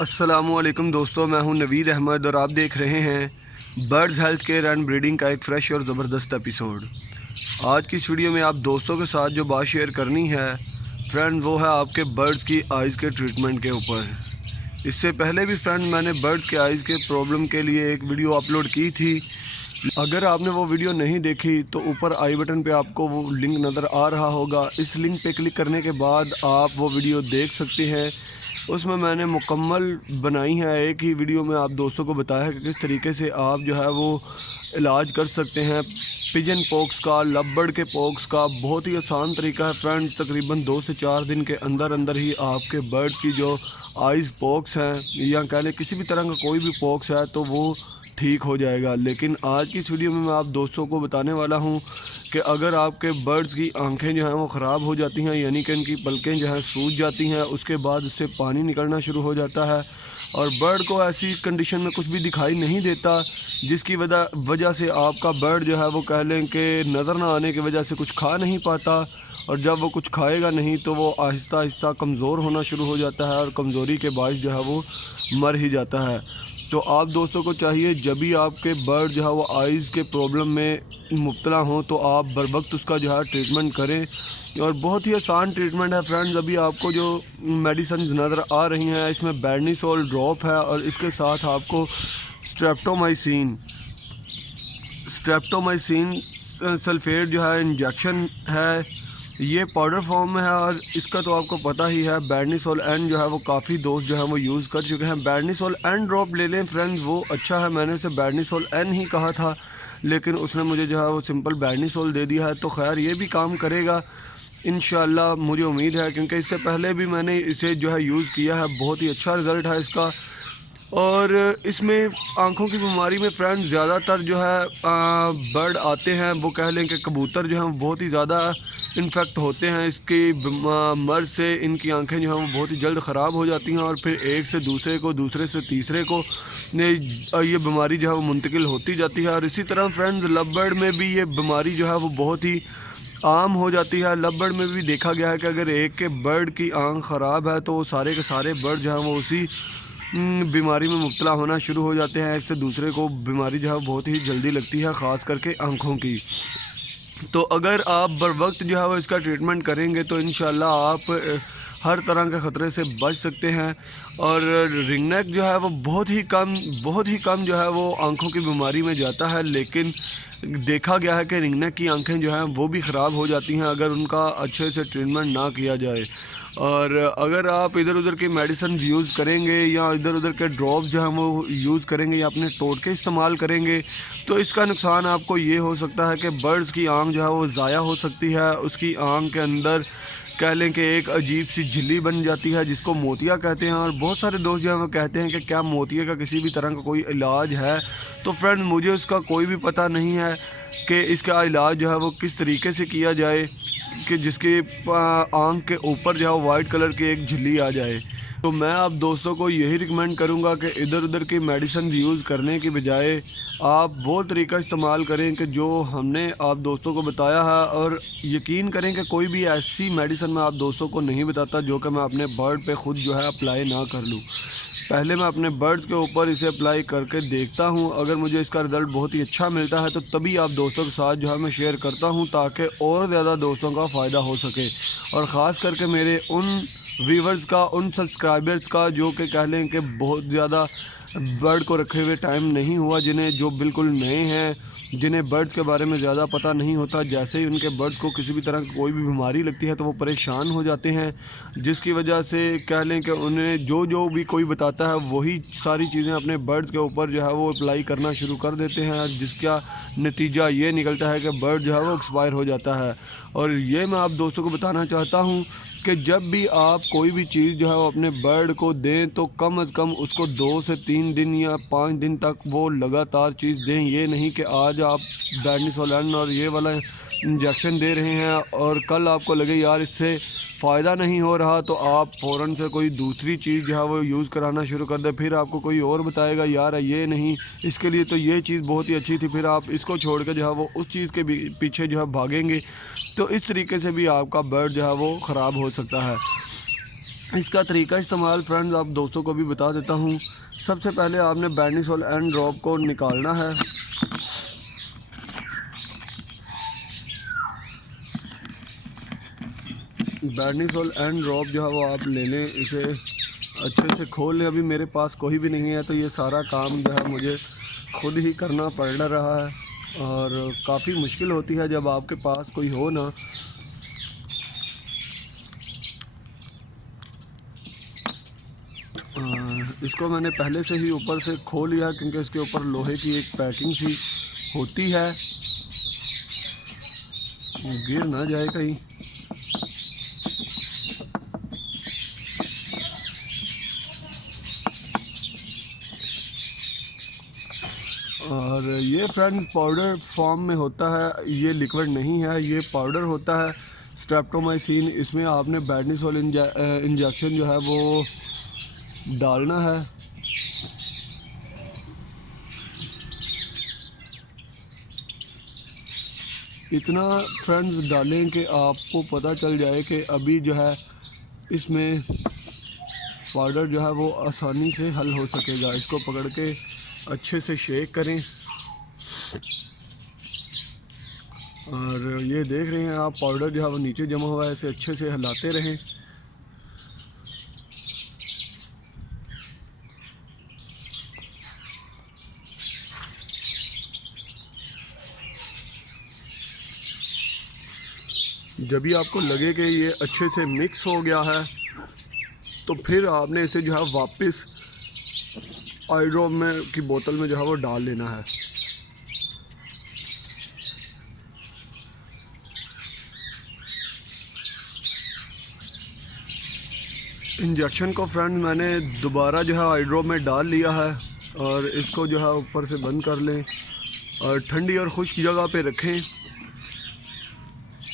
अस्सलामुअलैकुम दोस्तों, मैं हूं नवीद अहमद और आप देख रहे हैं birds health care and breeding का एक फ़्रेश और ज़बरदस्त एपिसोड। आज की इस वीडियो में आप दोस्तों के साथ जो बात शेयर करनी है फ्रेंड, वो है आपके बर्ड्स की आइज़ के ट्रीटमेंट के ऊपर। इससे पहले भी फ्रेंड मैंने बर्ड्स के आइज़ के प्रॉब्लम के लिए एक वीडियो अपलोड की थी। अगर आपने वो वीडियो नहीं देखी तो ऊपर आई बटन पे आपको वो लिंक नज़र आ रहा होगा। इस लिंक पे क्लिक करने के बाद आप वो वीडियो देख सकते हैं। उसमें मैंने मुकम्मल बनाई है, एक ही वीडियो में आप दोस्तों को बताया है कि किस तरीके से आप जो है वो इलाज कर सकते हैं पिजन पॉक्स का, लवबर्ड के पॉक्स का। बहुत ही आसान तरीका है फ्रेंड, तकरीबन 2 से 4 दिन के अंदर अंदर ही आपके बर्ड की जो आइज़ पॉक्स हैं या कह लें किसी भी तरह का कोई भी पॉक्स है तो वो ठीक हो जाएगा। लेकिन आज की इस वीडियो में मैं आप दोस्तों को बताने वाला हूं कि अगर आपके बर्ड्स की आंखें जो हैं वो ख़राब हो जाती हैं, यानी कि इनकी पलकें जो हैं सूज जाती हैं, उसके बाद उससे पानी निकलना शुरू हो जाता है और बर्ड को ऐसी कंडीशन में कुछ भी दिखाई नहीं देता, जिसकी वजह से आपका बर्ड जो है वो कह लें कि नज़र ना आने की वजह से कुछ खा नहीं पाता, और जब वो कुछ खाएगा नहीं तो वो आहिस्ता आहिस्ता कमज़ोर होना शुरू हो जाता है और कमज़ोरी के बायस जो है वो मर ही जाता है। तो आप दोस्तों को चाहिए जब भी आपके बर्ड जो है वो आइज़ के प्रॉब्लम में मुब्तला हों तो आप बर वक्त उसका जो है ट्रीटमेंट करें। और बहुत ही आसान ट्रीटमेंट है फ्रेंड्स। अभी आपको जो मेडिसिन नज़र आ रही हैं इसमें बैडनीसोल ड्रॉप है और इसके साथ आपको स्ट्रेप्टोमाइसिन स्ट्रेप्टोमाइसिन सल्फेट जो है इंजेक्शन है, ये पाउडर फॉर्म में है। और इसका तो आपको पता ही है, बैडनीसोल एन जो है वो काफ़ी दोस्त जो है वो यूज़ कर चुके हैं। बैडनीसोल एन ड्रॉप ले लें फ्रेंड्स, वो अच्छा है। मैंने उसे बैडनीसोल एन ही कहा था लेकिन उसने मुझे जो है वो सिंपल बैडनीसोल दे दिया है, तो खैर ये भी काम करेगा इंशाल्लाह, मुझे उम्मीद है, क्योंकि इससे पहले भी मैंने इसे जो है यूज़ किया है, बहुत ही अच्छा रिज़ल्ट है इसका। और इसमें आँखों की बीमारी में फ्रेंड्स ज़्यादातर जो है बर्ड आते हैं, वो कह लें कि कबूतर जो हैं बहुत ही ज़्यादा इन्फेक्ट होते हैं इसकी मर्ज़ से। इनकी आंखें जो हैं वो बहुत ही जल्द ख़राब हो जाती हैं और फिर एक से दूसरे को, दूसरे से तीसरे को ये बीमारी जो है वो मुंतकिल होती जाती है। और इसी तरह फ्रेंड्स लवबर्ड में भी ये बीमारी जो है वो बहुत ही आम हो जाती है। लवबर्ड में भी देखा गया है कि अगर एक के बर्ड की आँख ख़राब है तो सारे के सारे बर्ड जो हैं वो उसी बीमारी में मुब्तला होना शुरू हो जाते हैं। एक से दूसरे को बीमारी जो है बहुत ही जल्दी लगती है, ख़ास करके आँखों की। तो अगर आप बर वक्त जो है वो इसका ट्रीटमेंट करेंगे तो इंशाल्लाह आप हर तरह के ख़तरे से बच सकते हैं। और रिंगनेक जो है वो बहुत ही कम जो है वो आँखों की बीमारी में जाता है, लेकिन देखा गया है कि रिंगनेक की आंखें जो हैं वो भी ख़राब हो जाती हैं अगर उनका अच्छे से ट्रीटमेंट ना किया जाए। और अगर आप इधर उधर के मेडिसिन यूज़ करेंगे या इधर उधर के ड्रॉप जो हैं वो यूज़ करेंगे या अपने टोटके इस्तेमाल करेंगे तो इसका नुकसान आपको ये हो सकता है कि बर्ड्स की आँख जो है वो ज़ाया हो सकती है। उसकी आँख के अंदर कह लें कि एक अजीब सी झिल्ली बन जाती है जिसको मोतिया कहते हैं। और बहुत सारे दोस्त जो हैं वो कहते हैं कि क्या मोतिया का किसी भी तरह का कोई इलाज है। तो फ्रेंड मुझे उसका कोई भी पता नहीं है कि इसका इलाज जो है वो किस तरीके से किया जाए कि जिसकी आँख के ऊपर जो है वाइट कलर की एक झिल्ली आ जाए। तो मैं आप दोस्तों को यही रिकमेंड करूंगा कि इधर उधर की मेडिसिन यूज़ करने की बजाय आप वो तरीका इस्तेमाल करें कि जो हमने आप दोस्तों को बताया है। और यकीन करें कि कोई भी ऐसी मेडिसिन मैं आप दोस्तों को नहीं बताता जो कि मैं अपने बर्ड पे ख़ुद जो है अप्लाई ना कर लूँ। पहले मैं अपने बर्ड्स के ऊपर इसे अप्लाई करके देखता हूँ, अगर मुझे इसका रिज़ल्ट बहुत ही अच्छा मिलता है तो तभी आप दोस्तों के साथ जो है मैं शेयर करता हूँ, ताकि और ज़्यादा दोस्तों का फ़ायदा हो सके। और ख़ास करके मेरे उन व्यूवर्स का, उन सब्सक्राइबर्स का जो कि कह लें कि बहुत ज़्यादा बर्ड को रखे हुए टाइम नहीं हुआ, जिन्हें जो बिल्कुल नए हैं, जिन्हें बर्ड्स के बारे में ज़्यादा पता नहीं होता, जैसे ही उनके बर्ड्स को किसी भी तरह की कोई भी बीमारी लगती है तो वो परेशान हो जाते हैं, जिसकी वजह से कह लें कि उन्हें जो भी कोई बताता है वही सारी चीज़ें अपने बर्ड्स के ऊपर जो है वो अप्लाई करना शुरू कर देते हैं, जिसका नतीजा ये निकलता है कि बर्ड जो है वो एक्सपायर हो जाता है। और ये मैं आप दोस्तों को बताना चाहता हूँ कि जब भी आप कोई भी चीज़ जो है वो अपने बर्ड को दें तो कम अज़ कम उसको 2 से 3 दिन या 5 दिन तक वो लगातार चीज़ दें। ये नहीं कि आज आप बैडनीसोलन और ये वाला इंजेक्शन दे रहे हैं और कल आपको लगे यार इससे फ़ायदा नहीं हो रहा तो आप फ़ौरन से कोई दूसरी चीज़ जो है वो यूज़ कराना शुरू कर दें। फिर आपको कोई और बताएगा यार ये नहीं, इसके लिए तो ये चीज़ बहुत ही अच्छी थी, फिर आप इसको छोड़ कर जो है वो उस चीज़ के पीछे जो है भागेंगे। तो इस तरीके से भी आपका बर्ड जो है वो ख़राब हो सकता है। इसका तरीका इस्तेमाल फ्रेंड्स आप दोस्तों को भी बता देता हूँ। सबसे पहले आपने बैडनीसोल एंड ड्रॉप को निकालना है। बैडनीसोल एंड ड्रॉप जो है वो आप ले लें, इसे अच्छे से खोल लें। अभी मेरे पास कोई भी नहीं है तो ये सारा काम जो है मुझे खुद ही करना पड़ रहा है, और काफ़ी मुश्किल होती है जब आपके पास कोई हो ना। इसको मैंने पहले से ही ऊपर से खोल लिया क्योंकि इसके ऊपर लोहे की एक पैकिंग सी होती है, गिर ना जाए कहीं। और ये फ्रेंड्स पाउडर फॉर्म में होता है, ये लिक्विड नहीं है, ये पाउडर होता है स्ट्रेप्टोमाइसिन। इसमें आपने बैडनीसोल इंजेक्शन जो है वो डालना है। इतना फ्रेंड्स डालें कि आपको पता चल जाए कि अभी जो है इसमें पाउडर जो है वो आसानी से हल हो सकेगा। इसको पकड़ के अच्छे से शेक करें, और ये देख रहे हैं आप पाउडर जो है वो नीचे जमा हुआ है, इसे अच्छे से हिलाते रहें। जब भी आपको लगे कि ये अच्छे से मिक्स हो गया है तो फिर आपने इसे जो है वापस आई ड्रॉप में की बोतल में जो है वो डाल लेना है। इंजेक्शन को फ्रेंड मैंने दोबारा जो है आई ड्रॉप में डाल लिया है, और इसको जो है ऊपर से बंद कर लें और ठंडी और खुश्क जगह पे रखें,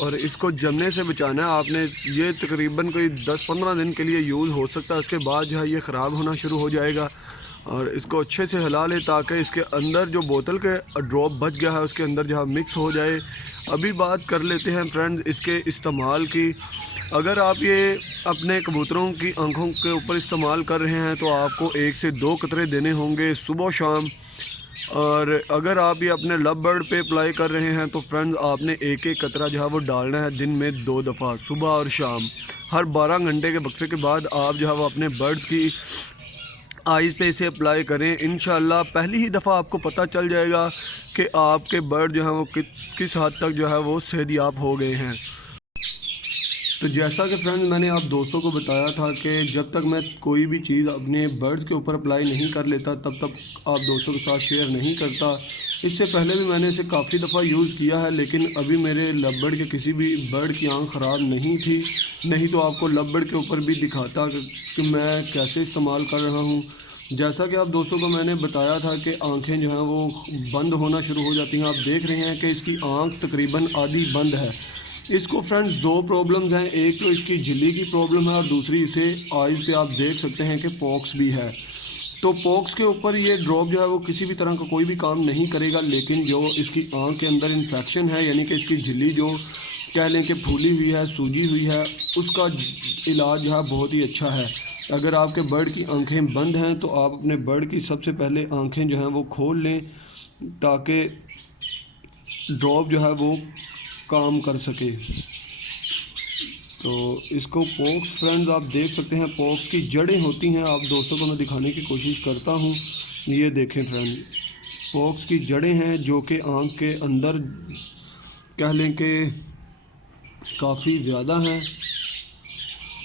और इसको जमने से बचाना है आपने। ये तकरीबन कोई 10-15 दिन के लिए यूज़ हो सकता है, उसके बाद जो है ये ख़राब होना शुरू हो जाएगा। और इसको अच्छे से हिला लें ताकि इसके अंदर जो बोतल के ड्रॉप बच गया है उसके अंदर जो है मिक्स हो जाए। अभी बात कर लेते हैं फ्रेंड्स इसके इस्तेमाल की। अगर आप ये अपने कबूतरों की आंखों के ऊपर इस्तेमाल कर रहे हैं तो आपको 1 से 2 कतरे देने होंगे सुबह शाम, और अगर आप ये अपने लव बर्ड पे अप्लाई कर रहे हैं तो फ्रेंड्स आपने एक कतरा जो है वो डालना है दिन में 2 दफ़ा, सुबह और शाम। हर 12 घंटे के वक्फे के बाद आप जो है वो अपने बर्ड्स की आइज़ पे इसे अप्लाई करें। इंशाल्लाह पहली ही दफ़ा आपको पता चल जाएगा कि आपके बर्ड जो है वो किस हद तक जो है वो सेहतयाब हो गए हैं। तो जैसा कि फ्रेंड्स मैंने आप दोस्तों को बताया था कि जब तक मैं कोई भी चीज़ अपने बर्ड्स के ऊपर अप्लाई नहीं कर लेता तब तक आप दोस्तों के साथ शेयर नहीं करता। इससे पहले भी मैंने इसे काफ़ी दफ़ा यूज़ किया है, लेकिन अभी मेरे लवबर्ड के किसी भी बर्ड की आंख ख़राब नहीं थी, नहीं तो आपको लवबर्ड के ऊपर भी दिखाता कि मैं कैसे इस्तेमाल कर रहा हूँ। जैसा कि आप दोस्तों को मैंने बताया था कि आँखें जो हैं वो बंद होना शुरू हो जाती हैं। आप देख रहे हैं कि इसकी आँख तकरीबन आधी बंद है। इसको फ्रेंड्स 2 प्रॉब्लम्स हैं, एक तो इसकी झिल्ली की प्रॉब्लम है और दूसरी इसे आइज़ पे आप देख सकते हैं कि पॉक्स भी है। तो पॉक्स के ऊपर ये ड्रॉप जो है वो किसी भी तरह का कोई भी काम नहीं करेगा, लेकिन जो इसकी आँख के अंदर इन्फेक्शन है यानी कि इसकी झिल्ली जो कह लें कि फूली हुई है, सूजी हुई है, उसका इलाज जो है बहुत ही अच्छा है। अगर आपके बर्ड की आंखें बंद हैं तो आप अपने बर्ड की सबसे पहले आंखें जो हैं वो खोल लें ताकि ड्रॉप जो है वो काम कर सके। तो इसको पॉक्स फ्रेंड्स आप देख सकते हैं, पॉक्स की जड़ें होती हैं, आप दोस्तों को मैं दिखाने की कोशिश करता हूँ। ये देखें फ्रेंड, पॉक्स की जड़ें हैं जो कि आँख के अंदर कह लें कि काफ़ी ज़्यादा हैं,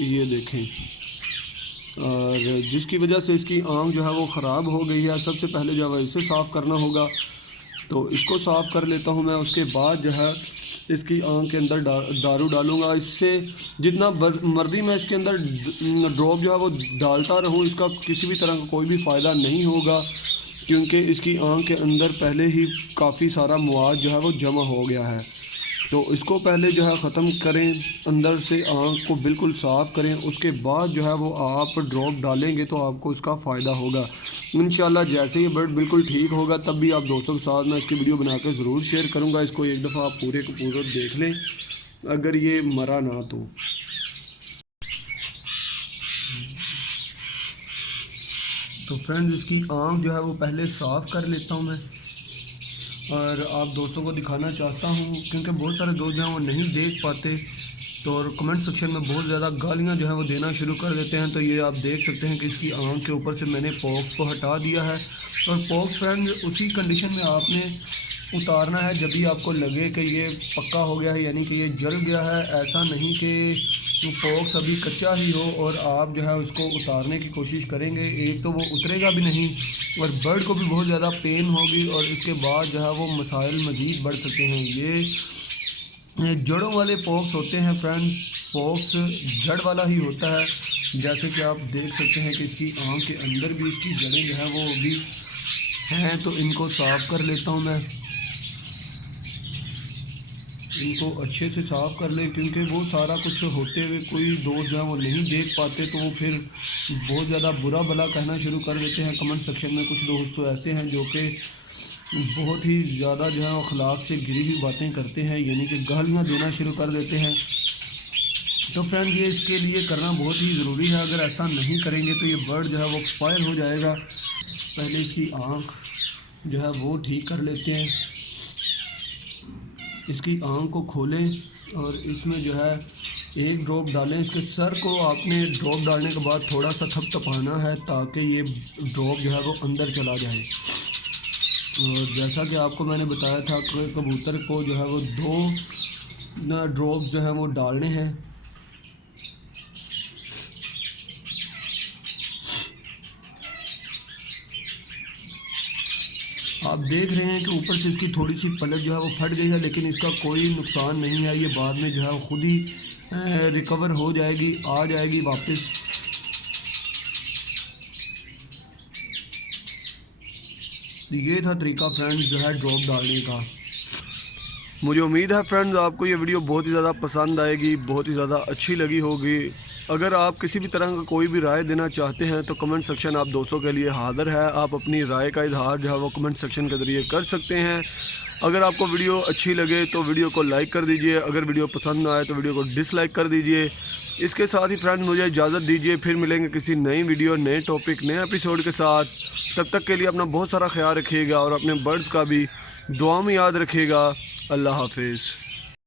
ये देखें, और जिसकी वजह से इसकी आँख जो है वो ख़राब हो गई है। सबसे पहले जो है इसे साफ़ करना होगा, तो इसको साफ़ कर लेता हूँ मैं। उसके बाद जो है इसकी आँख के अंदर दारू डालूँगा। इससे जितना मर्जी मैं इसके अंदर ड्रॉप जो है वो डालता रहूँ, इसका किसी भी तरह का कोई भी फ़ायदा नहीं होगा, क्योंकि इसकी आँख के अंदर पहले ही काफ़ी सारा मवाद जो है वो जमा हो गया है। तो इसको पहले जो है ख़त्म करें, अंदर से आँख को बिल्कुल साफ़ करें, उसके बाद जो है वो आप ड्रॉप डालेंगे तो आपको इसका फ़ायदा होगा इंशाल्लाह। जैसे ही बर्ड बिल्कुल ठीक होगा तब भी आप दोस्तों के साथ मैं इसकी वीडियो बना कर ज़रूर शेयर करूँगा। इसको एक दफ़ा आप पूरे को पूरा देख लें अगर ये मरा ना तो। तो फ्रेंड्स इसकी आँख जो है वो पहले साफ़ कर लेता हूँ मैं, और आप दोस्तों को दिखाना चाहता हूँ क्योंकि बहुत सारे दोस्त जो हैं वो नहीं देख पाते, तो और कमेंट सेक्शन में बहुत ज़्यादा गालियाँ जो है वो देना शुरू कर देते हैं। तो ये आप देख सकते हैं कि इसकी आँख के ऊपर से मैंने पॉक्स को हटा दिया है। और पॉक्स फ्रेंड उसी कंडीशन में आपने उतारना है जब भी आपको लगे कि ये पक्का हो गया है, यानी कि ये जल गया है। ऐसा नहीं कि पॉक्स अभी कच्चा ही हो और आप जो है उसको उतारने की कोशिश करेंगे, एक तो वो उतरेगा भी नहीं और बर्ड को भी बहुत ज़्यादा पेन होगी, और इसके बाद जो है वो मसाइल मज़ीद बढ़ सकते हैं। ये जड़ों वाले पॉक्स होते हैं फ्रेंड्स, पॉक्स जड़ वाला ही होता है। जैसे कि आप देख सकते हैं कि इसकी आँख के अंदर भी इसकी जड़ें जो है वो भी हैं, तो इनको साफ़ कर लेता हूँ मैं। इनको अच्छे से साफ़ कर लें क्योंकि वो सारा कुछ होते हुए कोई दोस्त जो है वो नहीं देख पाते, तो वो फिर बहुत ज़्यादा बुरा भला कहना शुरू कर देते हैं कमेंट सेक्शन में। कुछ दोस्त तो ऐसे हैं जो कि बहुत ही ज़्यादा जो है अखलाक से गिरी हुई बातें करते हैं, यानी कि गालियाँ देना शुरू कर देते हैं। तो फ्रेंड ये इसके लिए करना बहुत ही ज़रूरी है, अगर ऐसा नहीं करेंगे तो ये बर्ड जो है वो एक्सपायर हो जाएगा। पहले इसकी आँख जो है वो ठीक कर लेते हैं। इसकी आँख को खोलें और इसमें जो है एक ड्रॉप डालें। इसके सर को आपने ड्रॉप डालने के बाद थोड़ा सा थपथपाना है ताकि ये ड्रॉप जो है वो अंदर चला जाए। और जैसा कि आपको मैंने बताया था कि कबूतर को जो है वो 2 ड्रॉप्स जो है वो डालने हैं। आप देख रहे हैं कि ऊपर से इसकी थोड़ी सी पलट जो है वो फट गई है, लेकिन इसका कोई नुकसान नहीं है। ये बाद में जो है खुद ही रिकवर हो जाएगी, आ जाएगी वापस। ये था तरीका फ्रेंड्स जो है ड्रॉप डालने का। मुझे उम्मीद है फ्रेंड्स आपको ये वीडियो बहुत ही ज़्यादा पसंद आएगी, बहुत ही ज़्यादा अच्छी लगी होगी। अगर आप किसी भी तरह का कोई भी राय देना चाहते हैं तो कमेंट सेक्शन आप दोस्तों के लिए हाज़िर है। आप अपनी राय का इजहार जो है वो कमेंट सेक्शन के ज़रिए कर सकते हैं। अगर आपको वीडियो अच्छी लगे तो वीडियो को लाइक कर दीजिए, अगर वीडियो पसंद ना आए तो वीडियो को डिसलाइक कर दीजिए। इसके साथ ही फ्रेंड्स मुझे इजाज़त दीजिए, फिर मिलेंगे किसी नई वीडियो, नए टॉपिक, नए एपिसोड के साथ। तब तक के लिए अपना बहुत सारा ख्याल रखिएगा और अपने बर्ड्स का भी दुआ में याद रखिएगा। अल्लाह हाफिज़।